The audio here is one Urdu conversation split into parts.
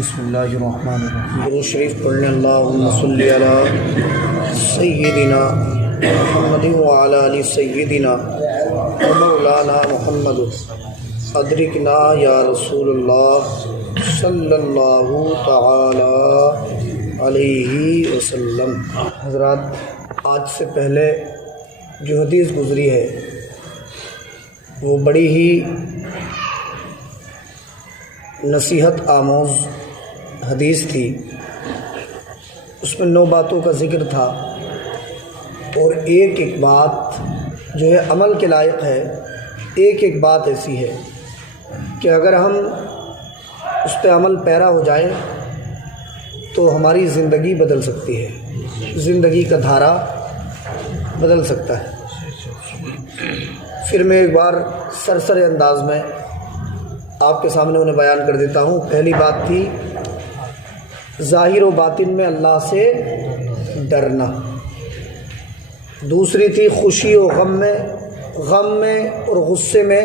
بسم اللہ الرحمن الرحیم۔ درود شریف پڑھنے اللہم صلی علی سیدنا محمد وعلی آل سیدنا مولانا محمد ادرکنا یا رسول اللہ صلی اللہ تعالی علیہ وسلم۔ حضرات، آج سے پہلے جو حدیث گزری ہے وہ بڑی ہی نصیحت آموز حدیث تھی۔ اس میں 9 باتوں کا ذکر تھا، اور ایک ایک بات جو ہے عمل کے لائق ہے۔ ایک ایک بات ایسی ہے کہ اگر ہم اس پہ عمل پیرا ہو جائیں تو ہماری زندگی بدل سکتی ہے، زندگی کا دھارا بدل سکتا ہے۔ پھر میں ایک بار سرسرے انداز میں آپ کے سامنے انہیں بیان کر دیتا ہوں۔ پہلی بات تھی ظاہر و باطن میں اللہ سے ڈرنا۔ دوسری تھی خوشی و غم میں اور غصے میں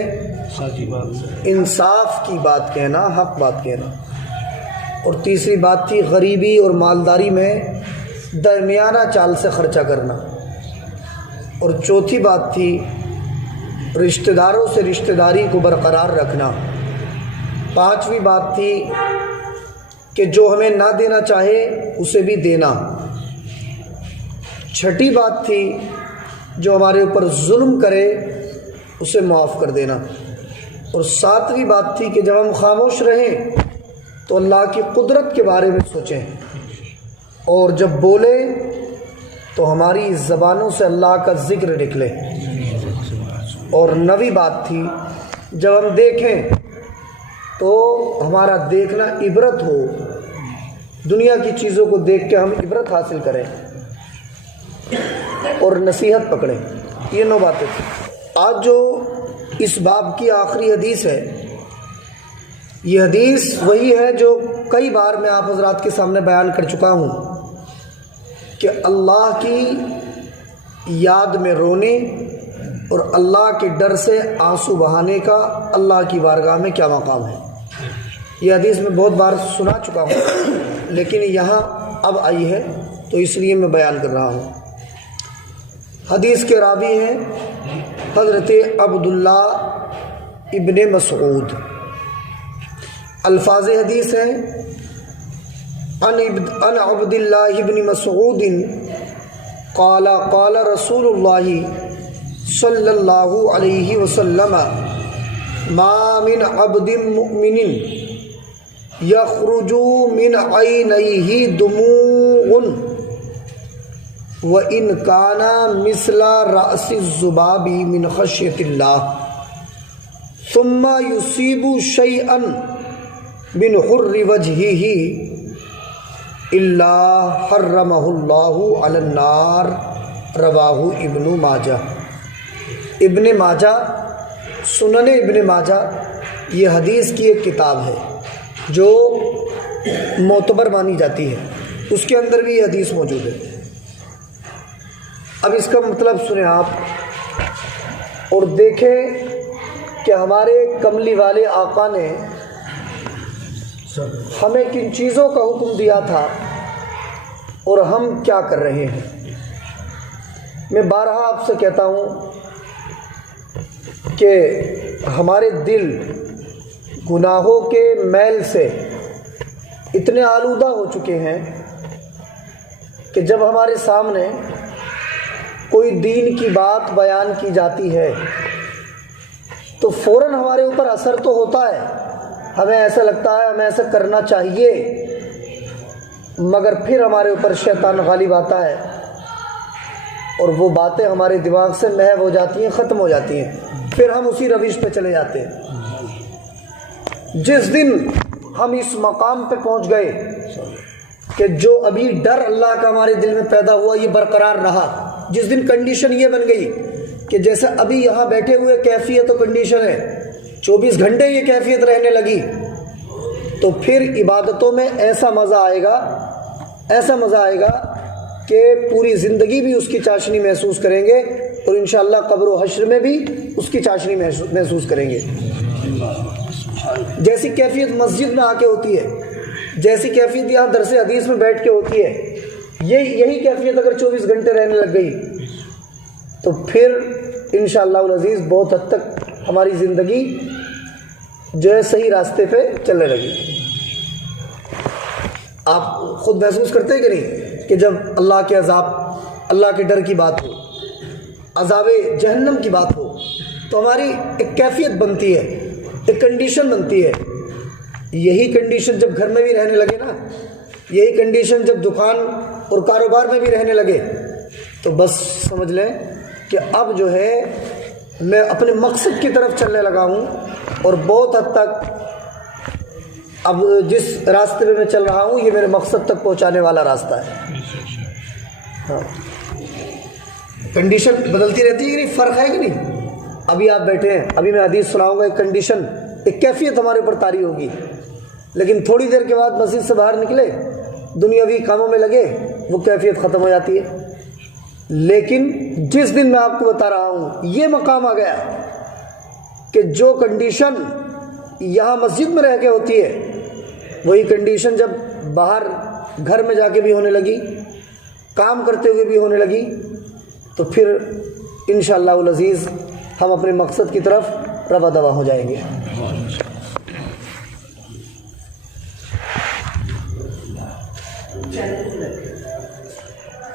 انصاف کی بات کہنا، حق بات کہنا۔ اور تیسری بات تھی غریبی اور مالداری میں درمیانہ چال سے خرچہ کرنا۔ اور چوتھی بات تھی رشتہ داروں سے رشتہ داری کو برقرار رکھنا۔ پانچویں بات تھی کہ جو ہمیں نہ دینا چاہے اسے بھی دینا۔ چھٹی بات تھی جو ہمارے اوپر ظلم کرے اسے معاف کر دینا۔ اور ساتویں بات تھی کہ جب ہم خاموش رہیں تو اللہ کی قدرت کے بارے میں سوچیں، اور جب بولے تو ہماری زبانوں سے اللہ کا ذکر نکلے۔ اور 9ویں بات تھی جب ہم دیکھیں تو ہمارا دیکھنا عبرت ہو، دنیا کی چیزوں کو دیکھ کے ہم عبرت حاصل کریں اور نصیحت پکڑیں۔ یہ 9 باتیں تھیں۔ آج جو اس باب کی آخری حدیث ہے، یہ حدیث وہی ہے جو کئی بار میں آپ حضرات کے سامنے بیان کر چکا ہوں کہ اللہ کی یاد میں رونے اور اللہ کے ڈر سے آنسو بہانے کا اللہ کی بارگاہ میں کیا مقام ہے۔ یہ حدیث میں بہت بار سنا چکا ہوں، لیکن یہاں اب آئی ہے تو اس لیے میں بیان کر رہا ہوں۔ حدیث کے راوی ہیں حضرت عبداللہ ابن مسعود۔ الفاظ حدیث ہیں ان عبداللہ ابن مسعود قال قال رسول اللہ صلی اللہ علیہ وسلم ما من عبد مؤمن یخرج من عینیہ دموع وإن کان مثل رأس الذباب من خشیۃ اللہ ثم یصیب شیئا من حر وجہہ الا حرمہ اللہ علی النار۔ رواہ ابن ماجہ۔ ابن ماجہ، سنن ابن ماجہ یہ حدیث کی ایک کتاب ہے جو معتبر مانی جاتی ہے، اس کے اندر بھی یہ حدیث موجود ہے۔ اب اس کا مطلب سنیں آپ اور دیکھیں کہ ہمارے کملی والے آقا نے ہمیں کن چیزوں کا حکم دیا تھا اور ہم کیا کر رہے ہیں۔ میں بارہا آپ سے کہتا ہوں کہ ہمارے دل گناہوں کے میل سے اتنے آلودہ ہو چکے ہیں کہ جب ہمارے سامنے کوئی دین کی بات بیان کی جاتی ہے تو فوراً ہمارے اوپر اثر تو ہوتا ہے، ہمیں ایسا لگتا ہے ہمیں ایسا کرنا چاہیے، مگر پھر ہمارے اوپر شیطان غالب آتا ہے اور وہ باتیں ہمارے دماغ سے محو ہو جاتی ہیں، ختم ہو جاتی ہیں، پھر ہم اسی روش پہ چلے جاتے ہیں۔ جس دن ہم اس مقام پہ پہنچ گئے کہ جو ابھی ڈر اللہ کا ہمارے دل میں پیدا ہوا یہ برقرار رہا، جس دن کنڈیشن یہ بن گئی کہ جیسے ابھی یہاں بیٹھے ہوئے کیفیت و کنڈیشن ہے 24 گھنٹے یہ کیفیت رہنے لگی، تو پھر عبادتوں میں ایسا مزہ آئے گا کہ پوری زندگی بھی اس کی چاشنی محسوس کریں گے، اور انشاءاللہ قبر و حشر میں بھی اس کی چاشنی محسوس کریں گے۔ جیسی کیفیت مسجد میں آ کے ہوتی ہے جیسی کیفیت یہاں درس حدیث میں بیٹھ کے ہوتی ہے، یہی کیفیت اگر 24 گھنٹے رہنے لگ گئی تو پھر انشاءاللہ العزیز بہت حد تک ہماری زندگی جو ہے صحیح راستے پہ چلنے لگی۔ آپ خود محسوس کرتے ہیں کہ نہیں کہ جب اللہ کے عذاب، اللہ کے ڈر کی بات ہو، عذاب جہنم کی بات ہو، تو ہماری ایک کیفیت بنتی ہے، ایک کنڈیشن بنتی ہے۔ یہی کنڈیشن جب گھر میں بھی رہنے لگے نا، یہی کنڈیشن جب دکان اور کاروبار میں بھی رہنے لگے، تو بس سمجھ لیں کہ اب جو ہے میں اپنے مقصد کی طرف چلنے لگا ہوں، اور بہت حد تک اب جس راستے میں چل رہا ہوں یہ میرے مقصد تک پہنچانے والا راستہ ہے۔ ہاں، کنڈیشن بدلتی رہتی ہے کہ نہیں، فرق ہے کہ نہیں؟ ابھی آپ بیٹھے ہیں، ابھی میں حدیث سناؤں گا، ایک کنڈیشن، ایک کیفیت ہمارے اوپر طاری ہوگی، لیکن تھوڑی دیر کے بعد مسجد سے باہر نکلے، دنیاوی کاموں میں لگے، وہ کیفیت ختم ہو جاتی ہے۔ لیکن جس دن میں آپ کو بتا رہا ہوں یہ مقام آ گیا کہ جو کنڈیشن یہاں مسجد میں رہ کے ہوتی ہے وہی کنڈیشن جب باہر گھر میں جا کے بھی ہونے لگی، کام کرتے ہوئے بھی ہونے لگی، تو پھر انشاءاللہ العزیز ہم اپنے مقصد کی طرف رواں دواں ہو جائیں گے۔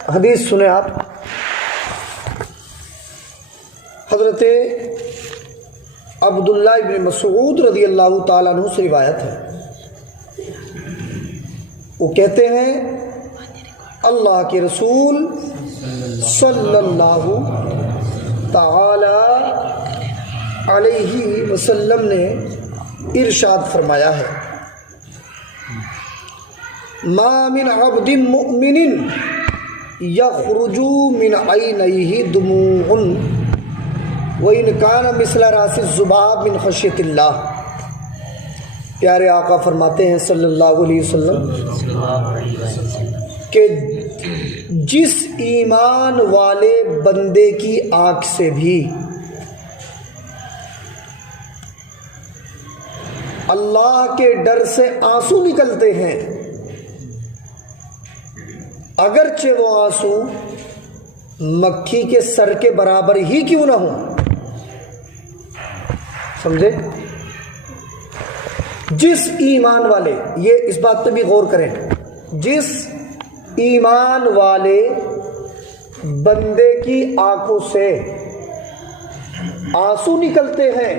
حدیث سنیں آپ، حضرت عبداللہ ابن مسعود رضی اللہ تعالیٰ عنہ سے روایت ہے، وہ کہتے ہیں اللہ کے رسول صلی اللہ تعالی علیہ وسلم نے ارشاد فرمایا ہے، ما من عبد مؤمن یخرج من عینیہ دموع وَإِنْ كَانَ مِثْلَ رَأْسِ الذُّبَابِ مِنْ خَشْيَةِ اللَّهِ۔ پیارے آقا فرماتے ہیں صلی اللہ علیہ وسلم کہ جس ایمان والے بندے کی آنکھ سے بھی اللہ کے ڈر سے آنسو نکلتے ہیں، اگرچہ وہ آنسو مکھی کے سر کے برابر ہی کیوں نہ ہوں، سمجھے؟ جس ایمان والے، یہ اس بات پہ بھی غور کریں، جس ایمان والے بندے کی آنکھوں سے آنسو نکلتے ہیں،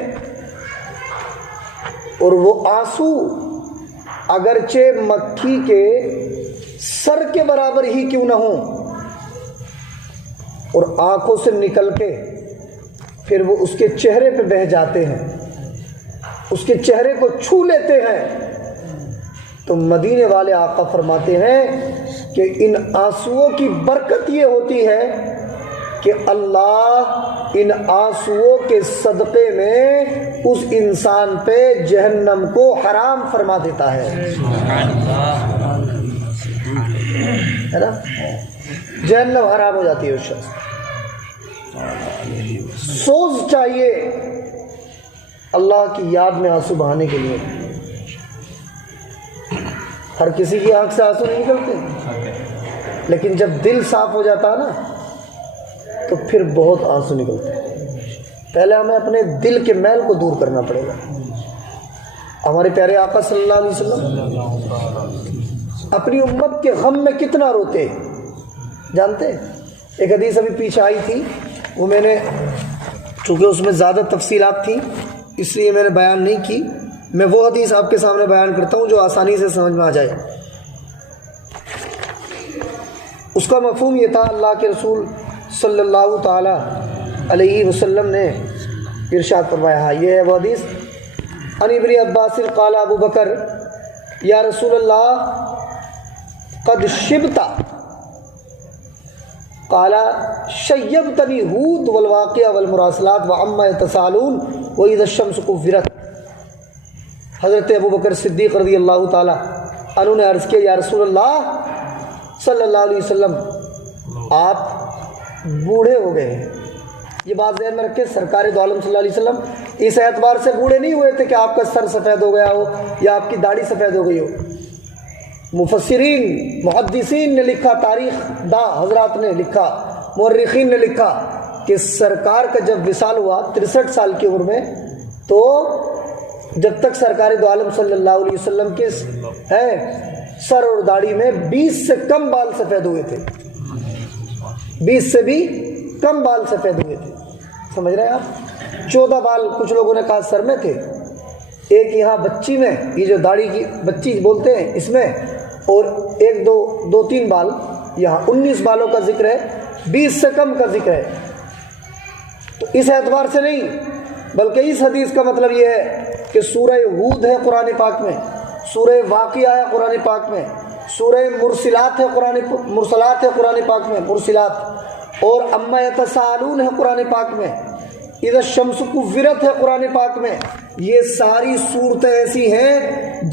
اور وہ آنسو اگرچہ مکھی کے سر کے برابر ہی کیوں نہ ہوں، اور آنکھوں سے نکل کے پھر وہ اس کے چہرے پہ بہہ جاتے ہیں، اس کے چہرے کو چھو لیتے ہیں، تو مدینے والے آقا فرماتے ہیں کہ ان آنسوؤں کی برکت یہ ہوتی ہے کہ اللہ ان آنسوؤں کے صدقے میں اس انسان پہ جہنم کو حرام فرما دیتا ہے نا، جہنم حرام ہو جاتی ہے اس شخص۔ سوز چاہیے اللہ کی یاد میں آنسو بہانے کے لیے، ہر کسی کی آنکھ سے آنسو نہیں نکلتے، لیکن جب دل صاف ہو جاتا ہے نا تو پھر بہت آنسو نکلتے ہیں۔ پہلے ہمیں اپنے دل کے میل کو دور کرنا پڑے گا۔ ہمارے پیارے آقا صلی اللہ علیہ وسلم اپنی امت کے غم میں کتنا روتے جانتے؟ ایک حدیث ابھی پیچھے آئی تھی، وہ میں نے چونکہ اس میں زیادہ تفصیلات تھیں اس لیے میں نے بیان نہیں کی، میں وہ حدیث آپ کے سامنے بیان کرتا ہوں جو آسانی سے سمجھ میں آ جائے۔ اس کا مفہوم یہ تھا، اللہ کے رسول صلی اللہ تعالی علیہ وسلم نے ارشاد فرمایا، یہ ہے وہ حدیث، عن ابن عباس قال ابو بکر یا رسول اللہ قد شبت قال شیبتنی ہود والواقع والمراسلات وعما یتسالون واذا الشمس کورت۔ حضرت ابو بکر صدیق رضی اللہ تعالی عنہ نے عرض کیا، یا رسول اللہ صلی اللہ علیہ وسلم آپ بوڑھے ہو گئے ہیں۔ یہ بات ذہن میں رکھیں، سرکار دو عالم صلی اللہ علیہ وسلم اس اعتبار سے بوڑھے نہیں ہوئے تھے کہ آپ کا سر سفید ہو گیا ہو یا آپ کی داڑھی سفید ہو گئی ہو، مفسرین محدثین نے لکھا، تاریخ داں حضرات نے لکھا، مورخین نے لکھا کہ سرکار کا جب وصال ہوا 63 سال کی عمر میں، تو جب تک سرکار دو عالم صلی اللہ علیہ وسلم کے سر اور داڑھی میں 20 سے کم بال سفید ہوئے تھے، 20 سے بھی کم بال سفید ہوئے تھے، سمجھ رہے ہیں آپ؟ 14 بال کچھ لوگوں نے کہا سر میں تھے، ایک یہاں بچی میں، یہ جو داڑھی کی بچی بولتے ہیں اس میں، اور ایک دو تین بال یہاں، 19 بالوں کا ذکر ہے، 20 سے کم کا ذکر ہے۔ تو اس اعتبار سے نہیں، بلکہ اس حدیث کا مطلب یہ ہے کہ سورہ ہود ہے قرآن پاک میں، سورہ واقعہ ہے قرآن پاک میں، سورہ مرسلات ہے مرسلات ہے قرآن پاک میں، مرسلات، اور اما یتساءلون ہے قرآن پاک میں، اذا الشمس کورت ہے قرآن پاک میں۔ یہ ساری صورتیں ایسی ہیں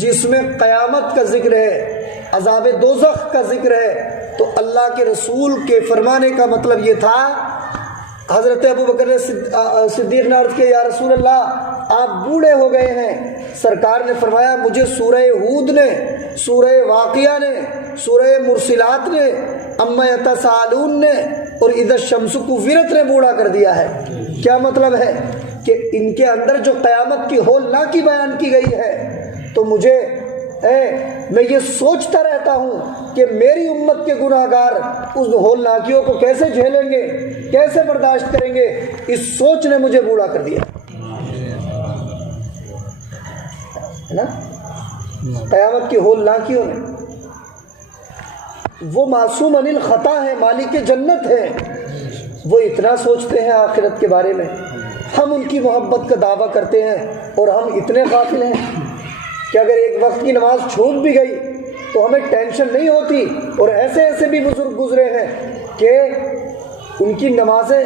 جس میں قیامت کا ذکر ہے، عذاب دوزخ کا ذکر ہے۔ تو اللہ کے رسول کے فرمانے کا مطلب یہ تھا، حضرت ابو بکر صدیق نے عرض کیا، یا رسول اللہ آپ بوڑھے ہو گئے ہیں۔ سرکار نے فرمایا مجھے سورہ ہود نے، سورہ واقعہ نے، سورہ مرسلات نے، اما یتساءلون نے اور اذا الشمس کورت نے بوڑھا کر دیا ہے۔ کیا مطلب ہے کہ ان کے اندر جو قیامت کی ہولناکی بیان کی گئی ہے، تو مجھے میں یہ سوچتا رہتا ہوں کہ میری امت کے گناہ گار اس ہولناکیوں کو کیسے جھیلیں گے، کیسے برداشت کریں گے۔ اس سوچ نے مجھے بوڑھا کر دیا ہے نا، قیامت کی ہولناکیوں نے۔ وہ معصوم عن الخطا ہے، مالک جنت ہے، وہ اتنا سوچتے ہیں آخرت کے بارے میں۔ ہم ان کی محبت کا دعویٰ کرتے ہیں اور ہم اتنے غافل ہیں کہ اگر ایک وقت کی نماز چھوٹ بھی گئی تو ہمیں ٹینشن نہیں ہوتی۔ اور ایسے ایسے بھی بزرگ گزرے ہیں کہ ان کی نمازیں،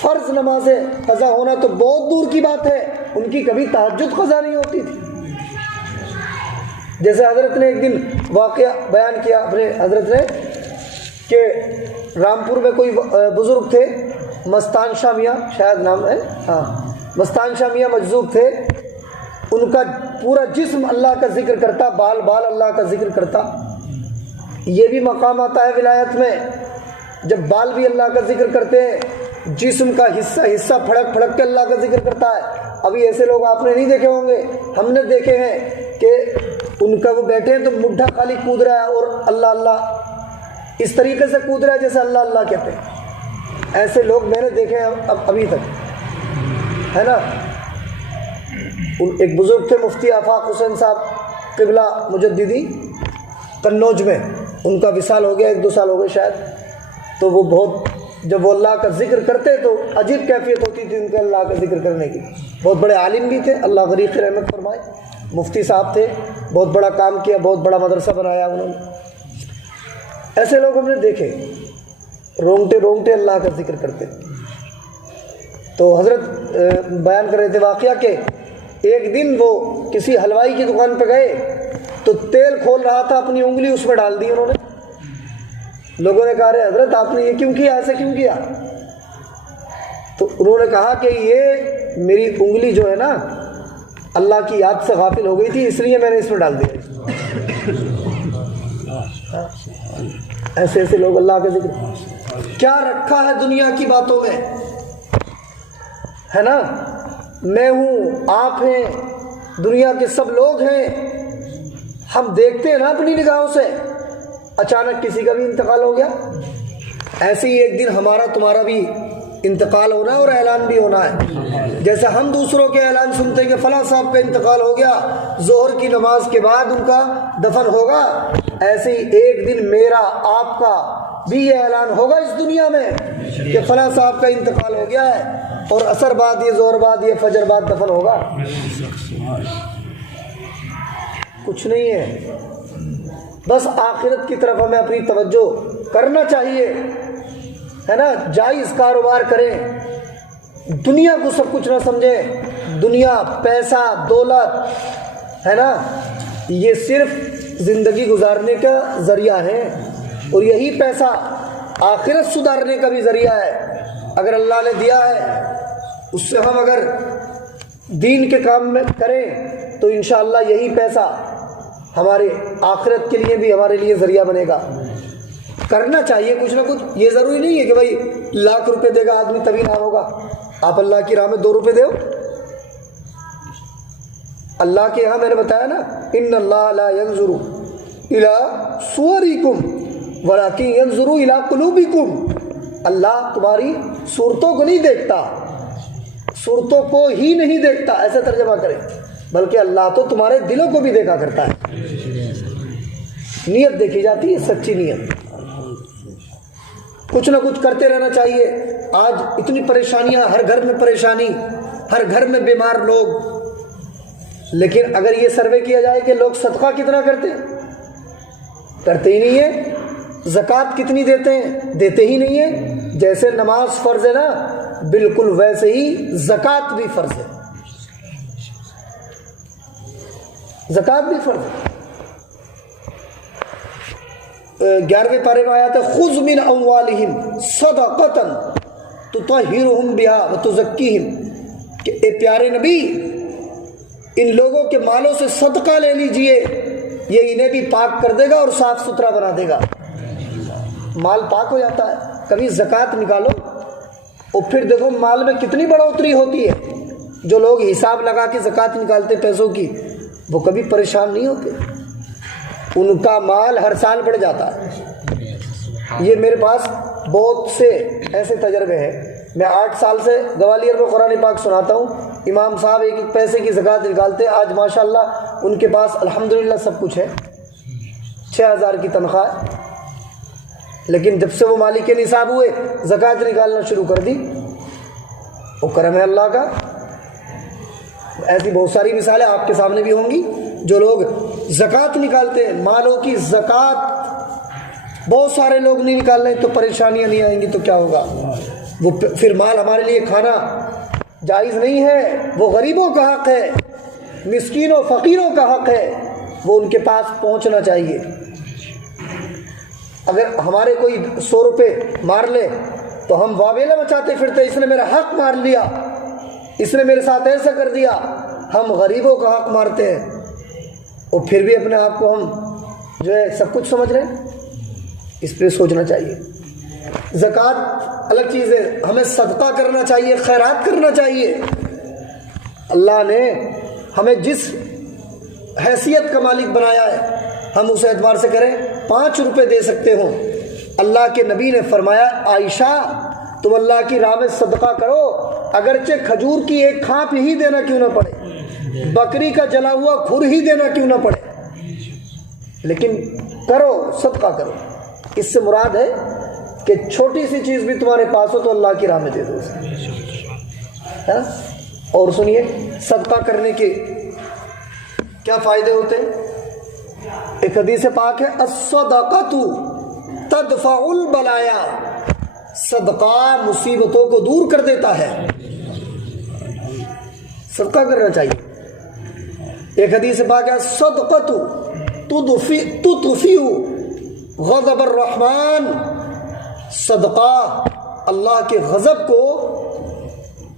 فرض نمازیں قضا ہونا تو بہت دور کی بات ہے، ان کی کبھی تہجد قضا نہیں ہوتی تھی۔ جیسے حضرت نے ایک دن واقعہ بیان کیا اپنے حضرت نے کہ رامپور میں کوئی بزرگ تھے، مستان شاہ میاں شاید نام ہے، ہاں مستان شاہ میاں مجذوب تھے، ان کا پورا جسم اللہ کا ذکر کرتا، بال بال اللہ کا ذکر کرتا۔ یہ بھی مقام آتا ہے ولایت میں، جب بال بھی اللہ کا ذکر کرتے ہیں، جسم کا حصہ پھڑک پھڑک کے اللہ کا ذکر کرتا ہے۔ ابھی ایسے لوگ آپ نے نہیں دیکھے ہوں گے، ہم نے دیکھے ہیں کہ ان کا وہ بیٹھے ہیں تو مڈھا خالی کود رہا ہے اور اللہ اللہ اس طریقے سے کود رہا ہے جیسے اللہ اللہ کہتے ہیں۔ ایسے لوگ میں نے دیکھے ہیں ابھی تک، ہے نا۔ ایک بزرگ تھے مفتی آفاق حسین صاحب قبلہ مجددی، قنوج میں، ان کا وصال ہو گیا، 1-2 سال ہو گئے شاید۔ تو وہ بہت، جب وہ اللہ کا ذکر کرتے تو عجیب کیفیت ہوتی تھی ان کے اللہ کا ذکر کرنے کی۔ بہت بڑے عالم بھی تھے، اللہ غریق رحمت فرمائے، مفتی صاحب تھے، بہت بڑا کام کیا، بہت بڑا مدرسہ بنایا انہوں نے۔ ایسے لوگ ہم نے دیکھے رونگٹے رونگٹے اللہ کا ذکر کرتے۔ تو حضرت بیان کر رہے تھے واقعہ کہ ایک دن وہ کسی حلوائی کی دکان پہ گئے تو تیل کھول رہا تھا، اپنی انگلی اس میں ڈال دی انہوں نے۔ لوگوں نے کہا رہے حضرت آپ نے یہ کیوں کیا، ایسے کیوں کیا؟ تو انہوں نے کہا کہ یہ میری انگلی جو ہے نا اللہ کی یاد سے غافل ہو گئی تھی، اس لیے میں نے اس میں ڈال دیا۔ ایسے ایسے لوگ اللہ کا ذکر کیا رکھا ہے دنیا کی باتوں میں، ہے نا۔ میں ہوں، آپ ہیں، دنیا کے سب لوگ ہیں، ہم دیکھتے ہیں نا اپنی نگاہوں سے۔ اچانک کسی کا بھی انتقال ہو گیا، ایسے ہی ایک دن ہمارا تمہارا بھی انتقال ہونا ہے اور اعلان بھی ہونا ہے۔ جیسے ہم دوسروں کے اعلان سنتے ہیں کہ فلاں صاحب کا انتقال ہو گیا، ظہر کی نماز کے بعد ان کا دفن ہوگا، ایسے ہی ایک دن میرا آپ کا بھی یہ اعلان ہوگا اس دنیا میں کہ فلاں صاحب کا انتقال ہو گیا ہے، اور عصر بعد یہ، ظہر بعد یہ، فجر بعد دفن ہوگا۔ کچھ نہیں ہے، بس آخرت کی طرف ہمیں اپنی توجہ کرنا چاہیے، ہے نا۔ جائز کاروبار کریں، دنیا کو سب کچھ نہ سمجھیں۔ دنیا، پیسہ، دولت، ہے نا، یہ صرف زندگی گزارنے کا ذریعہ ہے، اور یہی پیسہ آخرت سدھارنے کا بھی ذریعہ ہے۔ اگر اللہ نے دیا ہے اس سے ہم اگر دین کے کام میں کریں تو انشاءاللہ یہی پیسہ ہمارے آخرت کے لیے بھی ہمارے لیے ذریعہ بنے گا. کرنا چاہیے کچھ نہ کچھ. یہ ضروری نہیں ہے کہ بھائی لاکھ روپے دے گا آدمی تبھی نام ہوگا. آپ اللہ کی راہ میں 2 روپے دو. اللہ کے یہاں میں نے بتایا نا, ان اللہ لا ينظر الى صورکم ولکن ينظر الى قلوبکم. اللہ تمہاری صورتوں کو نہیں دیکھتا, صورتوں کو ہی نہیں دیکھتا, ایسا ترجمہ کریں, بلکہ اللہ تو تمہارے دلوں کو بھی دیکھا کرتا ہے. نیت دیکھی جاتی ہے, سچی نیت. کچھ نہ کچھ کرتے رہنا چاہیے. آج اتنی پریشانیاں, ہر گھر میں پریشانی, ہر گھر میں بیمار لوگ. لیکن اگر یہ سروے کیا جائے کہ لوگ صدقہ کتنا کرتے ہی نہیں ہیں. زکوٰۃ کتنی دیتے ہیں؟ دیتے ہی نہیں ہیں. جیسے نماز فرض ہے نا, بالکل ویسے ہی زکوٰۃ بھی فرض ہے. زکوٰۃ بھی فرض ہے. 11ویں پارے میں آیات ہے, خذ من اموالہم صدقۃ تطہرہم بہا وتزکیہم, کہ اے پیارے نبی ان لوگوں کے مالوں سے صدقہ لے لیجئے, یہ انہیں بھی پاک کر دے گا اور صاف ستھرا بنا دے گا. مال پاک ہو جاتا ہے. کبھی زکوٰۃ نکالو اور پھر دیکھو مال میں کتنی بڑھوتری ہوتی ہے. جو لوگ حساب لگا کے زکوٰۃ نکالتے پیسوں کی, وہ کبھی پریشان نہیں ہوتے. ان کا مال ہر سال بڑھ جاتا ہے. یہ میرے پاس بہت سے ایسے تجربے ہیں. میں 8 سال سے گوالیئر میں قرآن پاک سناتا ہوں. امام صاحب ایک ایک پیسے کی زکوٰۃ نکالتے. آج ماشاءاللہ ان کے پاس الحمدللہ سب کچھ ہے, 6000 کی تنخواہ ہے. لیکن جب سے وہ مالک نصاب ہوئے, زکوٰۃ نکالنا شروع کر دی. وہ کرم ہے اللہ کا. ایسی بہت ساری مثالیں آپ کے سامنے بھی ہوں گی. جو لوگ زکوٰۃ نکالتے ہیں, مالوں کی زکوٰۃ بہت سارے لوگ نہیں نکال رہے تو پریشانیاں نہیں آئیں گی تو کیا ہوگا. وہ پھر مال ہمارے لیے کھانا جائز نہیں ہے. وہ غریبوں کا حق ہے, مسکینوں فقیروں کا حق ہے, وہ ان کے پاس پہنچنا چاہیے. اگر ہمارے کوئی 100 روپے مار لے تو ہم واویلا مچاتے پھرتے, اس نے میرا حق مار لیا, اس نے میرے ساتھ ایسا کر دیا. ہم غریبوں کا حق مارتے ہیں اور پھر بھی اپنے آپ کو ہم جو ہے سب کچھ سمجھ رہے ہیں. اس پہ سوچنا چاہیے. زکوٰۃ الگ چیز ہے, ہمیں صدقہ کرنا چاہیے, خیرات کرنا چاہیے. اللہ نے ہمیں جس حیثیت کا مالک بنایا ہے ہم اس اعتبار سے کریں. 5 روپے دے سکتے ہوں. اللہ کے نبی نے فرمایا, عائشہ تم اللہ کی راہ میں صدقہ کرو, اگرچہ کھجور کی ایک کھانپ ہی دینا کیوں نہ پڑے, بکری کا جلا ہوا کھر ہی دینا کیوں نہ پڑے, لیکن کرو, صدقہ کرو. اس سے مراد ہے کہ چھوٹی سی چیز بھی تمہارے پاس ہو تو اللہ کی راہ میں دے دو. اور سنیے صدقہ کرنے کے کیا فائدے ہوتے ہیں. ایک حدیث پاک ہے, الصدقۃ تدفع البلایا, صدقہ مصیبتوں کو دور کر دیتا ہے. صدقہ کرنا چاہیے. ایک حدیث پاک ہے, الصدقۃ تطفئ غضب الرحمن, صدقہ اللہ کے غضب کو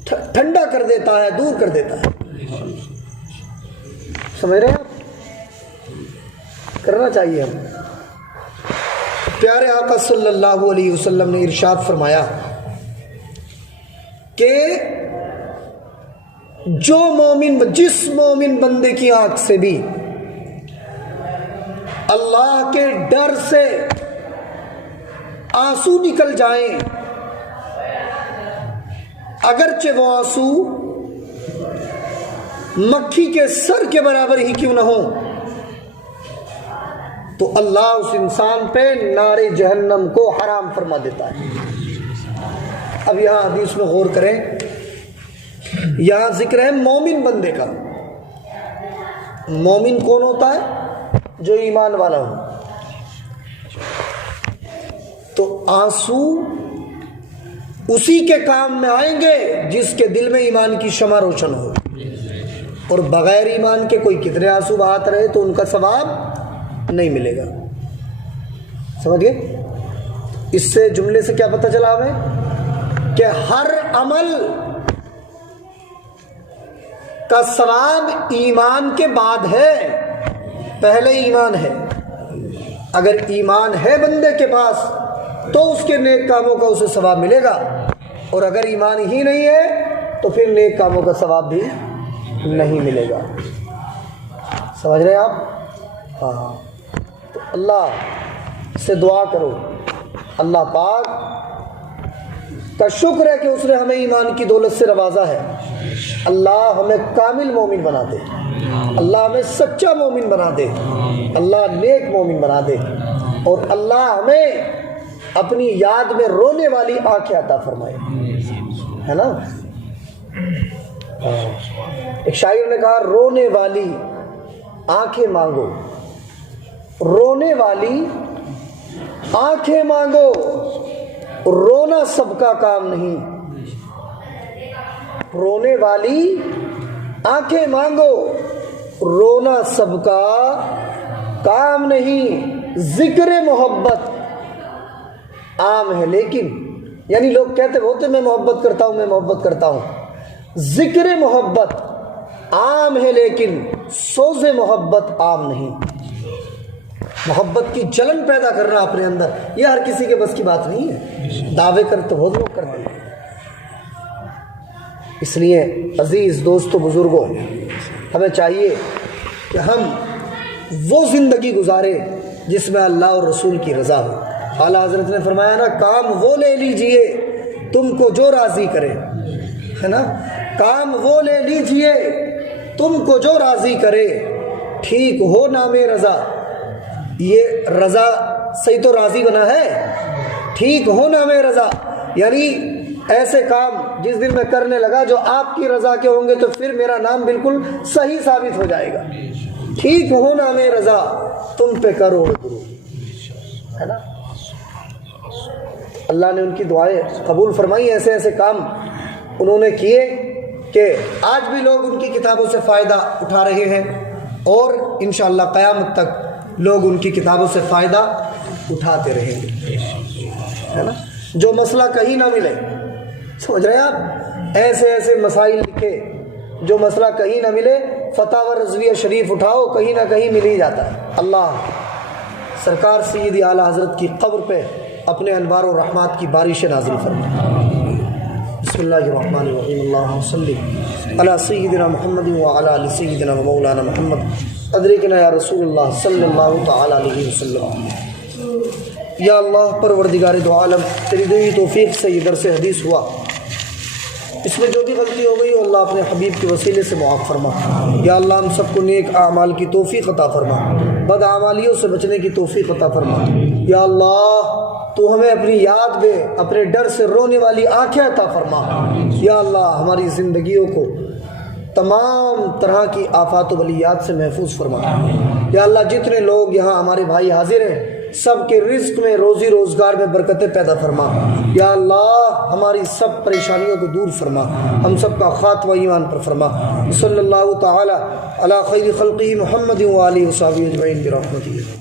ٹھنڈا کر دیتا ہے, دور کر دیتا ہے. سمجھ رہے ہیں آپ؟ کرنا چاہیے. ہم پیارے آقا صلی اللہ علیہ وسلم نے ارشاد فرمایا کہ جس مومن بندے کی آنکھ سے بھی اللہ کے ڈر سے آنسو نکل جائیں, اگرچہ وہ آنسو مکھی کے سر کے برابر ہی کیوں نہ ہو, تو اللہ اس انسان پہ نار جہنم کو حرام فرما دیتا ہے. اب یہاں حدیث میں غور کریں. یہاں ذکر ہے مومن بندے کا. مومن کون ہوتا ہے؟ جو ایمان والا ہو. تو آنسو اسی کے کام میں آئیں گے جس کے دل میں ایمان کی شمع روشن ہو, اور بغیر ایمان کے کوئی کتنے آنسو بہاتا رہے تو ان کا ثواب نہیں ملے گا. سمجھ گئے؟ اس سے جملے سے کیا پتہ چلا ہمیں کہ ہر عمل کا ثواب ایمان کے بعد ہے. پہلے ایمان ہے، اگر ایمان ہے بندے کے پاس تو اس کے نیک کاموں کا اسے ثواب ملے گا، اور اگر ایمان ہی نہیں ہے تو پھر نیک کاموں کا ثواب بھی نہیں ملے گا۔ سمجھ رہے ہیں آپ؟ ہاں، تو اللہ سے دعا کرو، اللہ پاک کا شکر ہے کہ اس نے ہمیں ایمان کی دولت سے نوازا ہے۔ اللہ ہمیں کامل مومن بنا دے، اللہ ہمیں سچا مومن بنا دے، اللہ نیک مومن بنا دے، اور اللہ ہمیں اپنی یاد میں رونے والی آنکھیں عطا فرمائے، ہے نا؟ ایک شاعر نے کہا رونے والی آنکھیں مانگو، رونے والی آنکھیں مانگو، رونا سب کا کام نہیں، رونے والی آنکھیں مانگو، رونا سب کا کام نہیں، ذکر محبت عام ہے لیکن، یعنی لوگ کہتے ہوتے میں محبت کرتا ہوں، میں محبت کرتا ہوں، ذکر محبت عام ہے لیکن سوز محبت عام نہیں۔ محبت کی جلن پیدا کرنا اپنے اندر یہ ہر کسی کے بس کی بات نہیں ہے، دعوے کرتے بہت لوگ کرتے ہیں۔ اس لیے عزیز دوستو بزرگوں، ہمیں چاہیے کہ ہم وہ زندگی گزارے جس میں اللہ اور رسول کی رضا ہو۔ اعلیٰ حضرت نے فرمایا نا، کام وہ لے لیجئے تم کو جو راضی کرے، ہے نا؟ کام وہ لے لیجئے تم کو جو راضی کرے، ٹھیک ہو نام رضا۔ یہ رضا صحیح تو راضی بنا ہے، ٹھیک ہو نام رضا، یعنی ایسے کام جس دن میں کرنے لگا جو آپ کی رضا کے ہوں گے تو پھر میرا نام بالکل صحیح ثابت ہو جائے گا۔ ٹھیک ہو نام رضا تم پہ کرو درود، ہے نا؟ اللہ نے ان کی دعائیں قبول فرمائی، ایسے ایسے کام انہوں نے کیے کہ آج بھی لوگ ان کی کتابوں سے فائدہ اٹھا رہے ہیں، اور انشاءاللہ قیامت تک لوگ ان کی کتابوں سے فائدہ اٹھاتے رہیں گے، ہے نا؟ جو مسئلہ کہیں نہ ملے، سمجھ رہے ہیں آپ؟ ایسے ایسے مسائل لکھے جو مسئلہ کہیں نہ ملے، فتاوی رضویہ شریف اٹھاؤ، کہیں نہ کہیں مل ہی جاتا ہے۔ اللہ سرکار سیدی اعلیٰ حضرت کی قبر پہ اپنے انوار و رحمات کی بارشیں نازل فرمائے۔ بسم اللہ الرحمن الرحیم، اللہم صلی علی سیدنا محمد وعلی آل سیدنا مولانا محمد، ادرکنا یا رسول اللہ صلی اللہ تعالی علیہ وسلم۔ یا اللہ پروردگار دو عالم، تیری دی توفیق سے یہ درس حدیث ہوا، اس میں جو بھی غلطی ہو گئی اللہ اپنے حبیب کے وسیلے سے معاف فرما۔ یا اللہ ہم سب کو نیک اعمال کی توفیق عطا فرما، بد اعمالیوں سے بچنے کی توفیق عطا فرما۔ یا اللہ تو ہمیں اپنی یاد میں اپنے ڈر سے رونے والی آنکھیں عطا فرما۔ یا اللہ ہماری زندگیوں کو تمام طرح کی آفات و بلیات سے محفوظ فرما۔ یا اللہ جتنے لوگ یہاں ہمارے بھائی حاضر ہیں سب کے رزق میں، روزی روزگار میں برکتیں پیدا فرما۔ یا اللہ ہماری سب پریشانیوں کو دور فرما، ہم سب کا خاتمہ ایمان پر فرما۔ صلی اللہ تعالی علی خیر خلقہ محمد و آلہ و صحبہ اجمعین برحمتہ۔